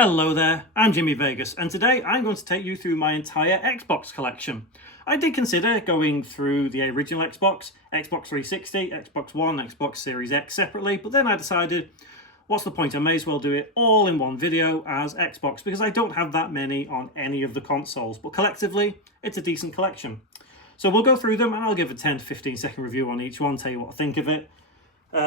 Hello there, I'm Jimmy Vegas, and today I'm going to take you through my entire Xbox collection. I did consider going through the original Xbox, Xbox 360, Xbox One, Xbox Series X separately, but then I decided, what's the point? I may as well do it all in one video as Xbox, because I don't have that many on any of the consoles, but collectively, it's a decent collection. So we'll go through them, and I'll give a 10 to 15 second review on each one, tell you what I think of it.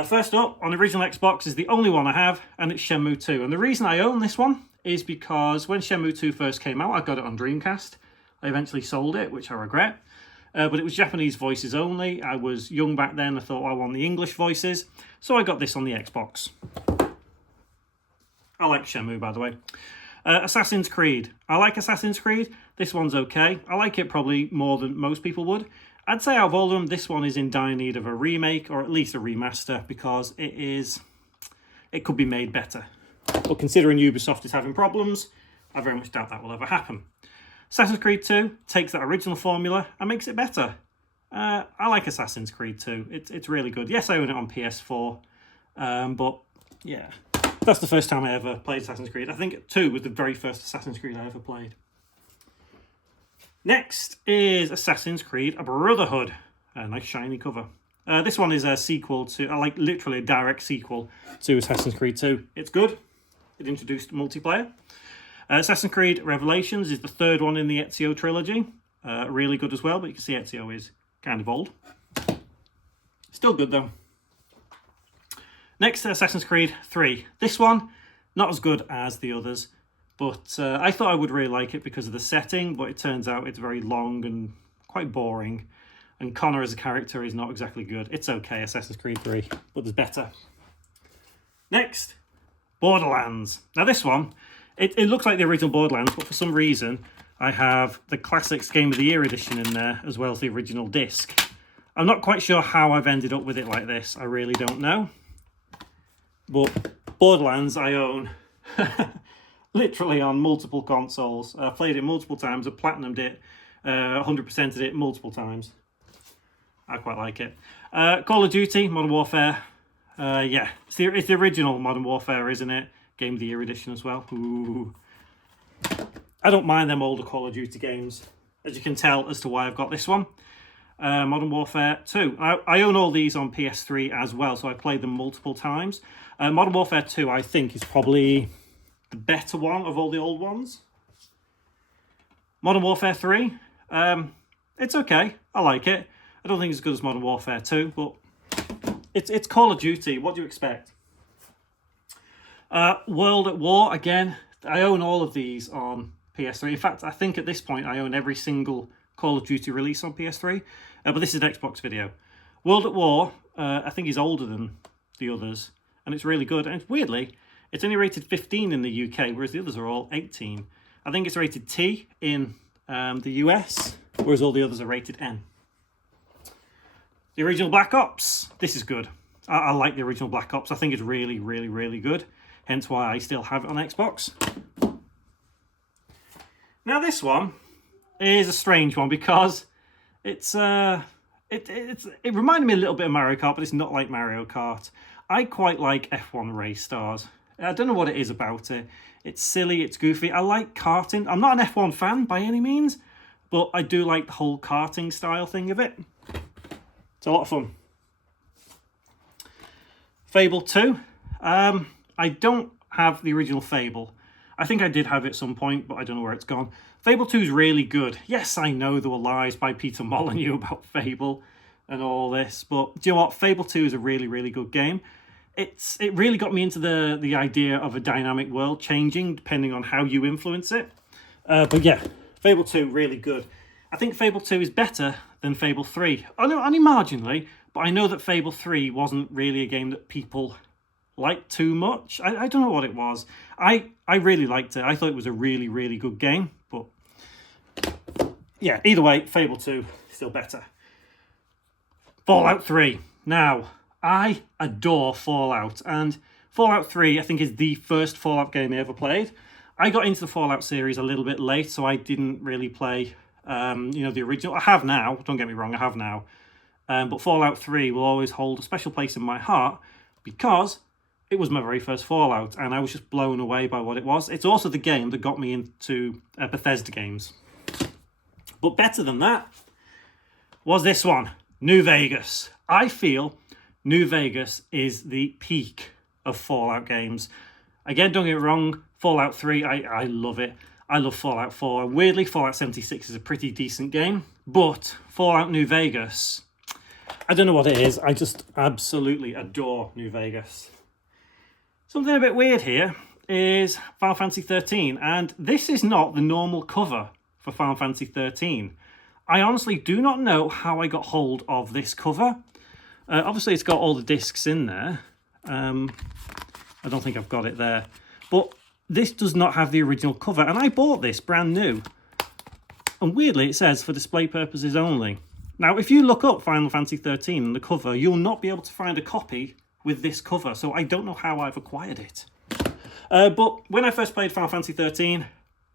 First up, on the original Xbox is the only one I have, and it's Shenmue 2. And the reason I own this one is because when Shenmue 2 first came out, I got it on Dreamcast. I eventually sold it, which I regret. But it was Japanese voices only. I was young back then. I thought I want the English voices. So I got this on the Xbox. I like Shenmue, by the way. Assassin's Creed. I like Assassin's Creed. This one's okay. I like it probably more than most people would. I'd say out of all of them, this one is in dire need of a remake, or at least a remaster, because it could be made better. But considering Ubisoft is having problems, I very much doubt that will ever happen. Assassin's Creed 2 takes that original formula and makes it better. I like Assassin's Creed 2. It's really good. Yes, I own it on PS4, but yeah. That's the first time I ever played Assassin's Creed. I think 2 was the very first Assassin's Creed I ever played. Next is Assassin's Creed Brotherhood. A nice shiny cover. This one is a sequel to, like literally a direct sequel to Assassin's Creed 2. It's good. It introduced multiplayer. Assassin's Creed Revelations is the third one in the Ezio trilogy. Really good as well, but you can see Ezio is kind of old. Still good though. Next, Assassin's Creed 3. This one, not as good as the others. But I thought I would really like it because of the setting, but it turns out it's very long and quite boring. And Connor as a character is not exactly good. It's okay, Assassin's Creed 3, but there's better. Next, Borderlands. Now this one, it looks like the original Borderlands, but for some reason I have the Classics Game of the Year edition in there, as well as the original disc. I'm not quite sure how I've ended up with it like this. I really don't know. But Borderlands I own. Literally on multiple consoles. I played it multiple times. I platinumed it. 100%ed it multiple times. I quite like it. Call of Duty, Modern Warfare. Yeah, it's the original Modern Warfare, isn't it? Game of the Year edition as well. Ooh. I don't mind them older Call of Duty games. As you can tell as to why I've got this one. Modern Warfare 2. I own all these on PS3 as well, so I played them multiple times. Modern Warfare 2, I think, is probably the better one of all the old ones. Modern Warfare 3, it's okay. I like it. I don't think it's as good as Modern Warfare 2, but it's Call of Duty. What do you expect? World at War, again, I own all of these on PS3. In fact, I think at this point I own every single Call of Duty release on PS3, but this is an Xbox video. World at War, I think is older than the others, and it's really good. And weirdly, it's only rated 15 in the UK, whereas the others are all 18. I think it's rated T in the US, whereas all the others are rated N. The original Black Ops. This is good. I like the original Black Ops. I think it's really, really, really good. Hence why I still have it on Xbox. Now this one is a strange one because it reminded me a little bit of Mario Kart, but it's not like Mario Kart. I quite like F1 race stars. I don't know what it is about it. It's silly, it's goofy. I like karting. I'm not an F1 fan by any means, but I do like the whole karting style thing of it. It's a lot of fun. Fable 2. I don't have the original Fable. I think I did have it at some point, but I don't know where it's gone. Fable 2 is really good. Yes, I know there were lies by Peter Molyneux about Fable and all this, but do you know what? Fable 2 is a really, really good game. It really got me into the idea of a dynamic world changing depending on how you influence it. But yeah, Fable 2, really good. I think Fable 2 is better than Fable 3. Only marginally, but I know that Fable 3 wasn't really a game that people liked too much. I don't know what it was. I really liked it. I thought it was a really, really good game. But yeah, either way, Fable 2, still better. Fallout 3. Now, I adore Fallout, and Fallout 3 I think is the first Fallout game I ever played. I got into the Fallout series a little bit late, so I didn't really play the original. I have now, don't get me wrong, I have now. But Fallout 3 will always hold a special place in my heart because it was my very first Fallout, and I was just blown away by what it was. It's also the game that got me into Bethesda games. But better than that was this one, New Vegas. I feel New Vegas is the peak of Fallout games. Again, don't get me wrong, Fallout 3, I love it. I love Fallout 4. Weirdly, Fallout 76 is a pretty decent game, but Fallout New Vegas, I don't know what it is. I just absolutely adore New Vegas. Something a bit weird here is Final Fantasy 13, and this is not the normal cover for Final Fantasy 13. I honestly do not know how I got hold of this cover. Obviously, it's got all the discs in there. I don't think I've got it there. But this does not have the original cover, and I bought this brand new. And weirdly, it says for display purposes only. Now, if you look up Final Fantasy 13 and the cover, you'll not be able to find a copy with this cover, so I don't know how I've acquired it. But when I first played Final Fantasy 13,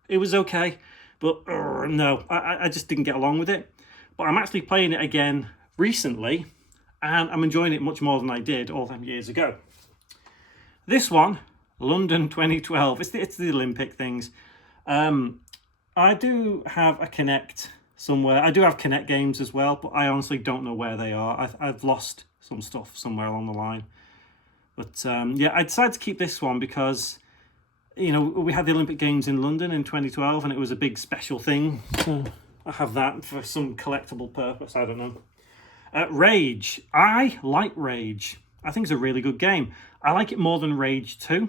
it was okay, but no, I just didn't get along with it. But I'm actually playing it again recently, and I'm enjoying it much more than I did all them years ago. This one, London 2012, it's the Olympic things. I do have a Kinect somewhere. I do have Kinect games as well, but I honestly don't know where they are. I've lost some stuff somewhere along the line. But yeah, I decided to keep this one because, you know, we had the Olympic Games in London in 2012 and it was a big special thing. So I have that for some collectible purpose, I don't know. Rage. I like Rage. I think it's a really good game. I like it more than Rage 2.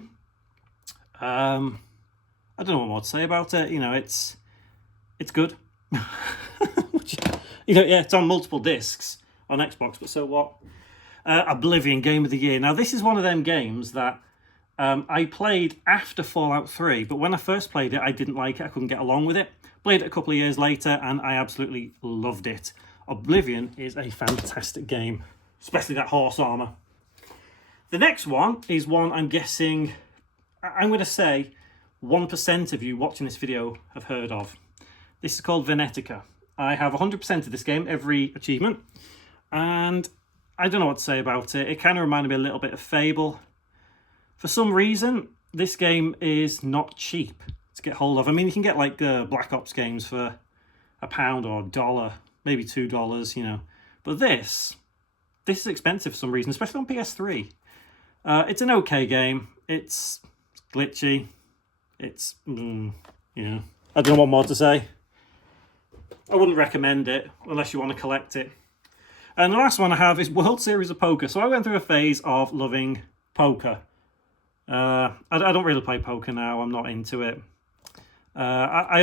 I don't know what more to say about it. You know, it's good. You know, yeah, it's on multiple discs on Xbox, but so what? Oblivion Game of the Year. Now, this is one of them games that I played after Fallout 3, but when I first played it, I didn't like it. I couldn't get along with it. Played it a couple of years later, and I absolutely loved it. Oblivion is a fantastic game, especially that horse armor. The next one is one I'm guessing, I'm going to say 1% of you watching this video have heard of. This is called Venetica. I have 100% of this game, every achievement, and I don't know what to say about it. It kind of reminded me a little bit of Fable. For some reason, this game is not cheap to get hold of. I mean, you can get like Black Ops games for £1 or $1, maybe $2, you know. But this is expensive for some reason, especially on PS3. It's an okay game. It's glitchy. It's, you know, I don't know what more to say. I wouldn't recommend it unless you want to collect it. And the last one I have is World Series of Poker. So I went through a phase of loving poker. I don't really play poker now. I'm not into it. I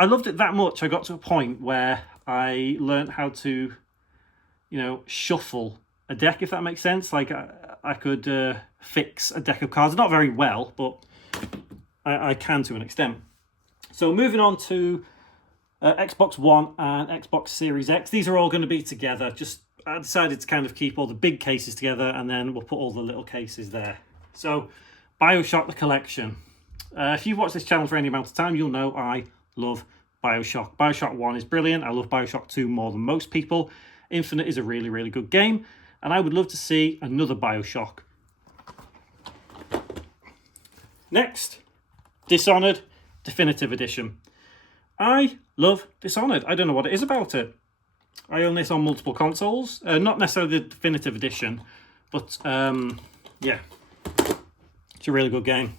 loved it that much. I got to a point where I learned how to, you know, shuffle a deck, if that makes sense. Like I could fix a deck of cards. Not very well, but I can to an extent. So moving on to Xbox One and Xbox Series X. These are all going to be together. I decided to kind of keep all the big cases together, and then we'll put all the little cases there. So, BioShock the Collection. If you've watched this channel for any amount of time, you'll know I love BioShock. BioShock 1 is brilliant. I love BioShock 2 more than most people. Infinite is a really, really good game, and I would love to see another BioShock. Next, Dishonored Definitive Edition. I love Dishonored. I don't know what it is about it. I own this on multiple consoles. Not necessarily the Definitive Edition, but yeah, it's a really good game.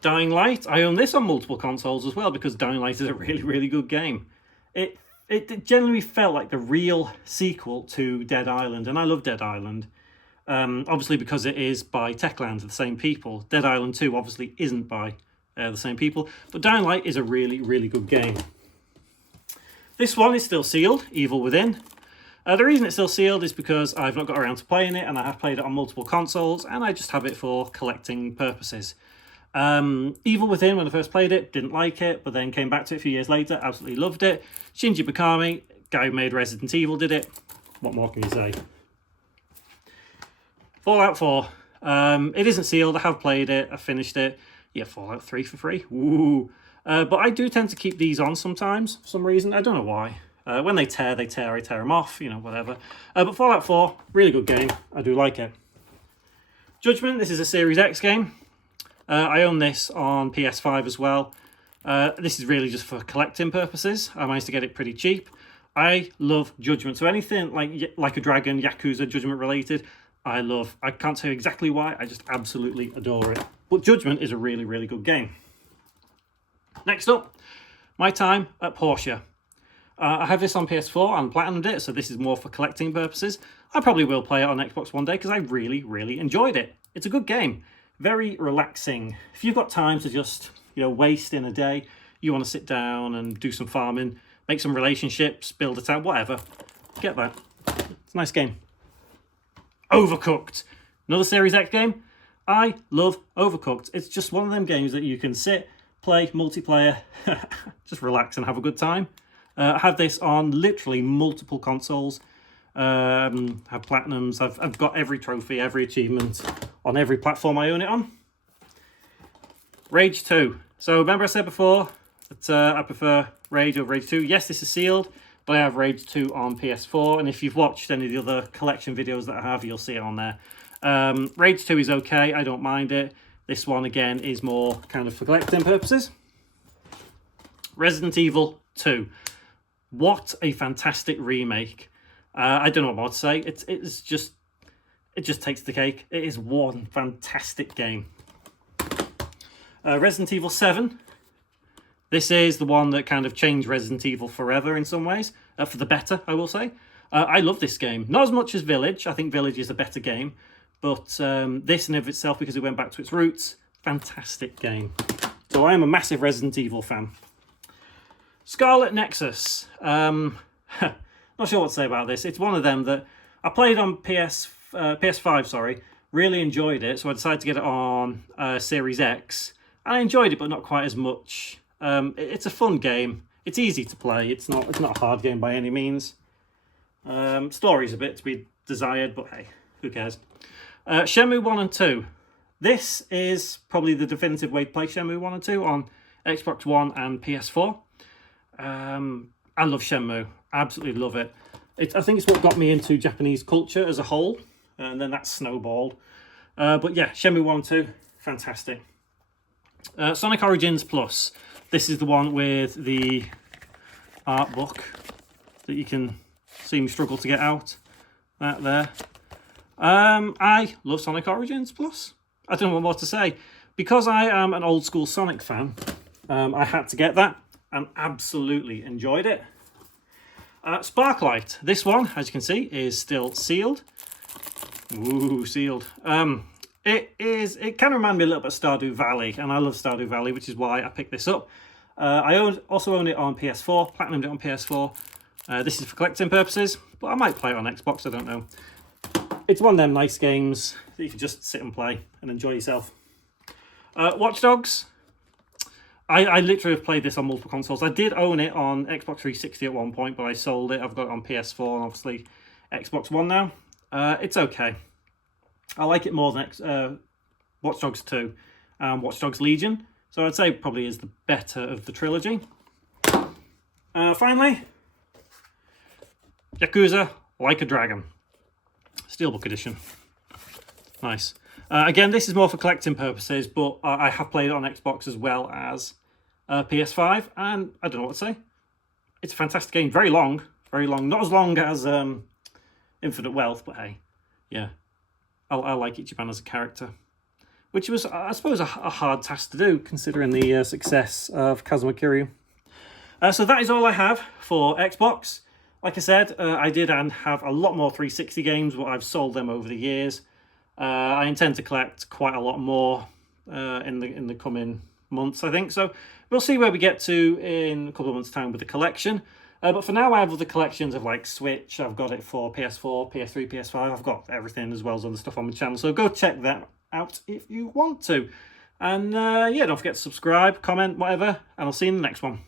Dying Light. I own this on multiple consoles as well because Dying Light is a really, really good game. It generally felt like the real sequel to Dead Island, and I love Dead Island. Obviously because it is by Techland, the same people. Dead Island 2 obviously isn't by the same people, but Dying Light is a really, really good game. This one is still sealed, Evil Within. The reason it's still sealed is because I've not got around to playing it, and I have played it on multiple consoles, and I just have it for collecting purposes. Evil Within, when I first played it, didn't like it, but then came back to it a few years later, absolutely loved it. Shinji Mikami, guy who made Resident Evil, did it. What more can you say? Fallout 4. It isn't sealed, I have played it, I finished it. Yeah, Fallout 3 for free. Ooh. But I do tend to keep these on sometimes, for some reason. I don't know why. When they tear, I tear them off, you know, whatever. But Fallout 4, really good game. I do like it. Judgment, this is a Series X game. I own this on PS5 as well. This is really just for collecting purposes. I managed to get it pretty cheap. I love Judgment. So anything like a Dragon, Yakuza, Judgment related, I love. I can't tell you exactly why, I just absolutely adore it. But Judgment is a really, really good game. Next up, my time at Portia. I have this on PS4 and platinumed it, so this is more for collecting purposes. I probably will play it on Xbox one day because I really, really enjoyed it. It's a good game. Very relaxing. If you've got time to just, waste in a day, you want to sit down and do some farming, make some relationships, build a town, whatever, get that. It's a nice game. Overcooked. Another Series X game. I love Overcooked. It's just one of them games that you can sit, play, multiplayer, just relax and have a good time. I have this on literally multiple consoles. Have platinums. I've got every trophy, every achievement on every platform I own it on. Rage 2. So remember I said before that I prefer Rage over Rage 2. Yes, this is sealed, but I have Rage 2 on PS4. And if you've watched any of the other collection videos that I have, you'll see it on there. Rage 2 is okay. I don't mind it. This one, again, is more kind of for collecting purposes. Resident Evil 2. What a fantastic remake. I don't know what more to say. It just takes the cake. It is one fantastic game. Resident Evil 7. This is the one that kind of changed Resident Evil forever in some ways. For the better, I will say. I love this game. Not as much as Village. I think Village is a better game. But this in and of itself, because it went back to its roots, fantastic game. So I am a massive Resident Evil fan. Scarlet Nexus. Not sure what to say about this. It's one of them that I played on PS5, sorry. Really enjoyed it, so I decided to get it on Series X. I enjoyed it, but not quite as much. It's a fun game. It's easy to play. It's not a hard game by any means. Story's a bit to be desired, but hey, who cares? Shenmue 1 and 2. This is probably the definitive way to play Shenmue 1 and 2 on Xbox One and PS4. I love Shenmue. Absolutely love it. I think it's what got me into Japanese culture as a whole, and then that snowballed. But yeah, Shenmue 1 and 2, fantastic. Sonic Origins Plus. This is the one with the art book that you can see me struggle to get out. That there. I love Sonic Origins Plus. I don't know what more to say. Because I am an old school Sonic fan, I had to get that and absolutely enjoyed it. Sparklight. This one, as you can see, is still sealed. Ooh, sealed. It kind of reminded me a little bit of Stardew Valley, and I love Stardew Valley, which is why I picked this up. I also own it on PS4, platinumed it on PS4. This is for collecting purposes, but I might play it on Xbox, I don't know. It's one of them nice games that you can just sit and play and enjoy yourself. Watch Dogs. I literally have played this on multiple consoles. I did own it on Xbox 360 at one point, but I sold it. I've got it on PS4 and obviously Xbox One now. It's okay. I like it more than Watch Dogs 2 and Watch Dogs Legion. So I'd say probably is the better of the trilogy. Finally, Yakuza Like a Dragon. Steelbook edition. Nice. Again, this is more for collecting purposes, but I have played it on Xbox as well as PS5, and I don't know what to say. It's a fantastic game. Very long. Very long. Not as long as Infinite Wealth, but hey, yeah. I like Ichiban as a character. Which was, I suppose, a hard task to do, considering the success of Kazuma Kiryu. So that is all I have for Xbox. Like I said, I did and have a lot more 360 games, but I've sold them over the years. I intend to collect quite a lot more in the coming months, I think. So we'll see where we get to in a couple of months' time with the collection. But for now, I have other collections of like Switch. I've got it for PS4, PS3, PS5. I've got everything as well as other stuff on my channel. So go check that out if you want to. And yeah, don't forget to subscribe, comment, whatever. And I'll see you in the next one.